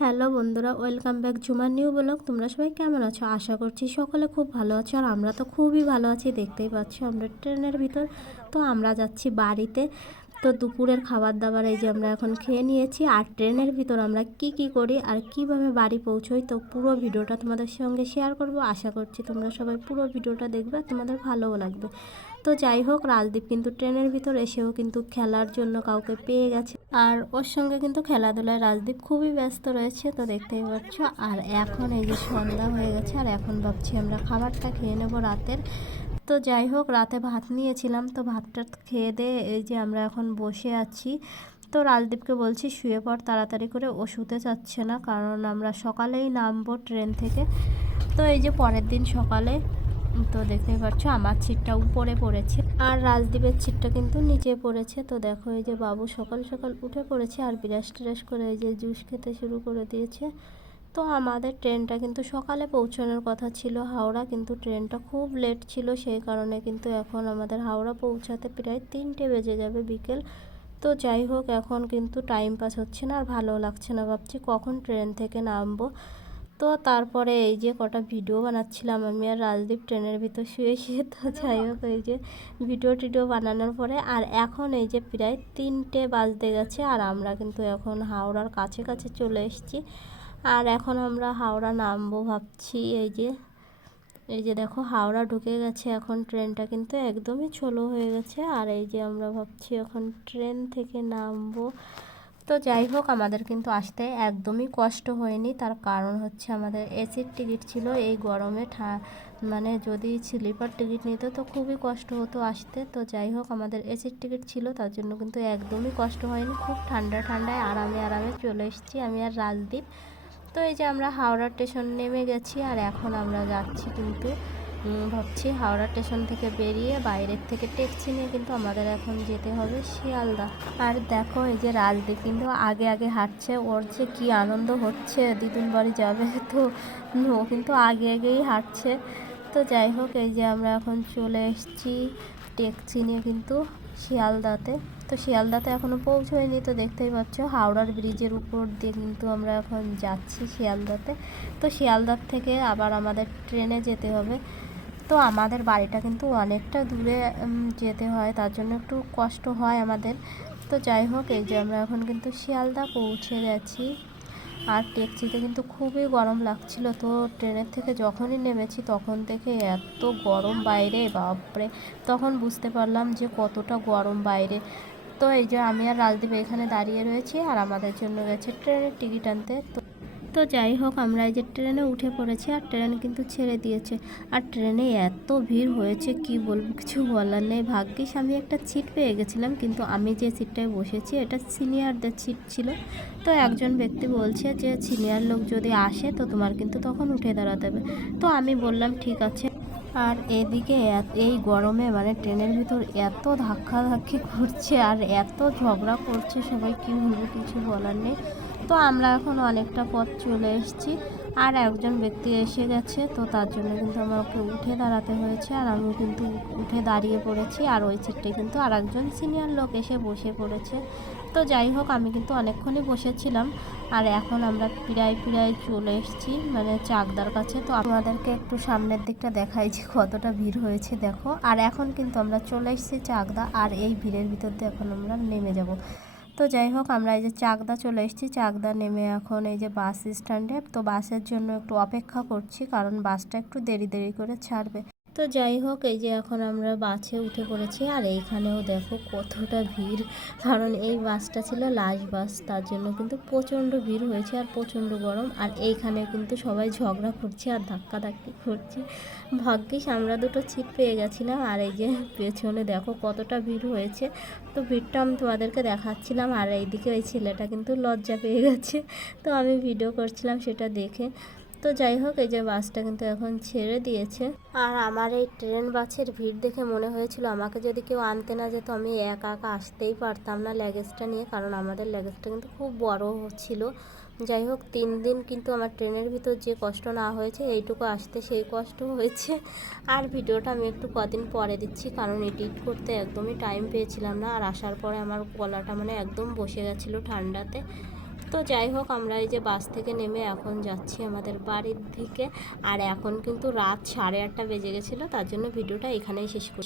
Hello বন্ধুরা, welcome back ঝুমার new blog. তোমরা সবাই কেমন আছো? আশা করছি সকলে খুব ভালো আছো, আর আমরা তো খুবই ভালো আছি, দেখতেই পাচ্ছ আমরা ট্রেনের ভিতর। তো আমরা যাচ্ছি বাড়িতে। তো দুপুরের খাবার দাবার এই যে আমরা এখন খেয়ে নিয়েছি, আর ট্রেনের ভিতর আমরা কি কি করি আর কীভাবে বাড়ি পৌঁছোই, তো পুরো ভিডিওটা তোমাদের সঙ্গে শেয়ার করব। আশা করছি তোমরা সবাই পুরো ভিডিওটা দেখবে তোমাদের ভালোও লাগবে। তো যাই হোক, রাজদীপ কিন্তু ট্রেনের ভিতর এসেও কিন্তু খেলার জন্য কাউকে পেয়ে গেছে। আর ওর সঙ্গে কিন্তু খেলাধুলায় রাজদীপ খুবই ব্যস্ত রয়েছে, তো দেখতেই পাচ্ছ। আর এখন এই যে সন্ধ্যা হয়ে গেছে, আর এখন ভাবছি আমরা খাবারটা খেয়ে নেব রাতের। তো যাই হোক, রাতে ভাত নিয়েছিলাম, তো ভাতটা খেয়ে দিয়ে এই যে আমরা এখন বসে আছি। তো রাজদীপকে বলছি, শুয়ে পড়, তাড়াতাড়ি করে, ও শুতে চাচ্ছে না, কারণ আমরা সকালেই নামবো ট্রেন থেকে। তো এই যে পরের দিন সকালে তো দেখতেই পাচ্ছ, আমার ছিটটা উপরে পড়েছে। আর রাজদীপের ছিটটা কিন্তু নিচে পড়েছে। তো দেখো, এই যে বাবু সকাল সকাল উঠে পড়েছে আর বিরাস টিরাস করে এই যে জুস খেতে শুরু করে দিয়েছে। তো আমাদের ট্রেনটা কিন্তু সকালে পৌঁছানোর কথা ছিল। হাওড়া কিন্তু ট্রেনটা খুব লেট ছিল, সেই কারণে কিন্তু এখন আমাদের হাওড়া পৌঁছাতে প্রায় তিনটে বেজে যাবে বিকেল। তো যাই হোক, এখন কিন্তু টাইম পাস হচ্ছে না আর ভালো লাগছে না। ভাবছি কখন ট্রেন থেকে নামবো। তো তারপরে এই যে কটা ভিডিও বানাচ্ছিলাম আমি আর রাজদীপ ট্রেনের ভিতর শুয়ে শুয়ে, তো যাই হোক এই যে ভিডিও টিডিও বানানোর পরে আর এখন এই যে প্রায় তিনটে বাজতে গেছে আর আমরা কিন্তু এখন হাওড়ার কাছে কাছে চলে এসেছি। আর এখন আমরা হাওড়া নামবো ভাবছি, এই যে এই যে দেখো হাওড়া ঢুকে গেছে, এখন ট্রেনটা কিন্তু একদমই ছোলো হয়ে গেছে। আর এই যে আমরা ভাবছি এখন ট্রেন থেকে নামবো। তো যাই হোক, আমাদের কিন্তু আসতে একদমই কষ্ট হয়নি। তার কারণ হচ্ছে আমাদের এসির টিকিট ছিল এই গরমে, ঠা মানে যদি স্লিপার টিকিট নিত তো খুবই কষ্ট হতো আসতে। তো যাই হোক, আমাদের এসির টিকিট ছিল, তার জন্য কিন্তু একদমই কষ্ট হয়নি। খুব ঠান্ডা ঠান্ডায় আরামে আরামে চলে এসেছি আমি আর রাজদীপ। তো এই যে আমরা হাওড়া স্টেশন নেমে গেছি, আর এখন আমরা যাচ্ছি কিন্তু ভাবছি হাওড়া স্টেশন থেকে বেরিয়ে বাইরের থেকে ট্যাক্সি নিয়ে কিন্তু আমাদের এখন যেতে হবে শিয়ালদা। আর দেখো, এই যে রাজদীপ কিন্তু আগে আগে হাঁটছে, ওর যে কী আনন্দ হচ্ছে, দিদুন বাড়ি যাবে তো, ও কিন্তু আগে আগেই হাঁটছে। তো যাই হোক, এই যে আমরা এখন চলে এসেছি ট্যাক্সি নিয়ে কিন্তু শিয়ালদাতে। তো শিয়ালদাতে এখনও পৌঁছয়নি, তো দেখতেই পাচ্ছ হাওড়ার ব্রিজের উপর দিয়ে কিন্তু আমরা এখন যাচ্ছি শিয়ালদাতে। তো শিয়ালদার থেকে আবার আমাদের ট্রেনে যেতে হবে। তো আমাদের বাড়িটা কিন্তু অনেকটা দূরে যেতে হয়, তার জন্য একটু কষ্ট হয় আমাদের। তো যাই হোক, এই যে আমরা এখন কিন্তু শিয়ালদা পৌঁছে গেছি। আর ট্যাক্সিতে কিন্তু খুবই গরম লাগছিল। তো ট্রেনের থেকে যখনই নেমেছি, তখন থেকে এত গরম বাইরে, বাপরে! তখন বুঝতে পারলাম যে কতটা গরম বাইরে। তো এই যে আমি আর রাজদীপ এখানে দাঁড়িয়ে রয়েছি, আর আমাদের জন্য গেছে ট্রেনের টিকিট আনতে। তো তো যাই হোক, আমরা এই যে ট্রেনে উঠে পড়েছি আর ট্রেন কিন্তু ছেড়ে দিয়েছে। আর ট্রেনে এত ভিড় হয়েছে, কি বলব, কিছু বলার নেই। ভাগ্যিস আমি একটা সিট পেয়ে গেছিলাম, কিন্তু আমি যে সিটটায় বসেছি, এটা সিনিয়রদের সিট ছিল। তো একজন ব্যক্তি বলছে যে, সিনিয়র লোক যদি আসে, তো তোমার কিন্তু তখন উঠে দাঁড়াতে হবে। তো আমি বললাম, ঠিক আছে। আর এদিকে এই গরমে মানে ট্রেনের ভিতর এত ধাক্কাধাক্কি করছে আর এত ঝগড়া করছে সবাই, কী বলব, কিছু বলার নেই। তো আমরা এখন অনেকটা পথ চলে এসেছি। আর একজন ব্যক্তি এসে গেছে, তো তার জন্য কিন্তু আমাকে উঠে দাঁড়াতে হয়েছে। আর আমি কিন্তু উঠে দাঁড়িয়ে পড়েছি, আর ওই সিটে কিন্তু আর একজন সিনিয়র লোক এসে বসে পড়েছে। তো যাই হোক, আমি কিন্তু অনেকক্ষণই বসেছিলাম। আর এখন আমরা প্রায় প্রায় চলে এসেছি মানে চাকদার কাছে। তো আমাদেরকে একটু সামনের দিকটা দেখাই যে কতটা ভিড় হয়েছে, দেখো। আর এখন কিন্তু আমরা চলে এসেছি চাকদা, আর এই ভিড়ের ভিতর দিয়ে এখন আমরা নেমে যাব। তো যাই হোক, আমরা এই যে চাকদা চলে এসেছি। চাকদা নেমে এখন এই যে বাস স্ট্যান্ডে তো বাসের জন্য একটু অপেক্ষা করছি, কারণ বাসটা একটু দেরি দেরি করে ছাড়বে। তো যাই হোক, এই যে এখন আমরা বাসে উঠে পড়েছি আর এইখানেও দেখো কতটা ভিড়। কারণ এই বাসটা ছিল লাস্ট বাস, তার জন্য কিন্তু প্রচণ্ড ভিড় হয়েছে আর প্রচণ্ড গরম। আর এইখানে কিন্তু সবাই ঝগড়া করছে আর ধাক্কা ধাক্কি করছে। ভাগ্যিস আমরা দুটো সিট পেয়ে গেছিলাম আর এই যে পেছনে দেখো কতটা ভিড় হয়েছে। তো ভিড়টা আমি তোমাদেরকে দেখাচ্ছিলাম আর এইদিকে ওই ছেলেটা কিন্তু লজ্জা পেয়ে গেছে। তো আমি ভিডিও করছিলাম সেটা দেখে। তো যাই হোক, এই যে বাসটা কিন্তু এখন ছেড়ে দিয়েছে। আর আমার এই ট্রেন বাসের ভিড় দেখে মনে হয়েছিল আমাকে যদি কেউ আনতে না যেত, আমি একা একা আসতেই পারতাম না ল্যাগেজটা নিয়ে, কারণ আমাদের ল্যাগেজটা কিন্তু খুব বড় ছিল। যাই হোক, তিন দিন কিন্তু আমার ট্রেনের ভিতর যে কষ্ট না হয়েছে, এইটুকু আসতে সেই কষ্ট হয়েছে। আর ভিডিওটা আমি একটু কদিন পরে দিচ্ছি, কারণ এডিট করতে একদমই টাইম পেয়েছিলাম না। আর আসার পরে আমার গলাটা মানে একদম বসে গেছিল ঠান্ডাতে। তো যাই হোক, আমরা এই যে বাস থেকে নেমে এখন যাচ্ছি আমাদের বাড়ির দিকে। আর এখন কিন্তু রাত সাড়ে আটটা বেজে গেছিল, তার জন্য ভিডিওটা এখানেই শেষ করি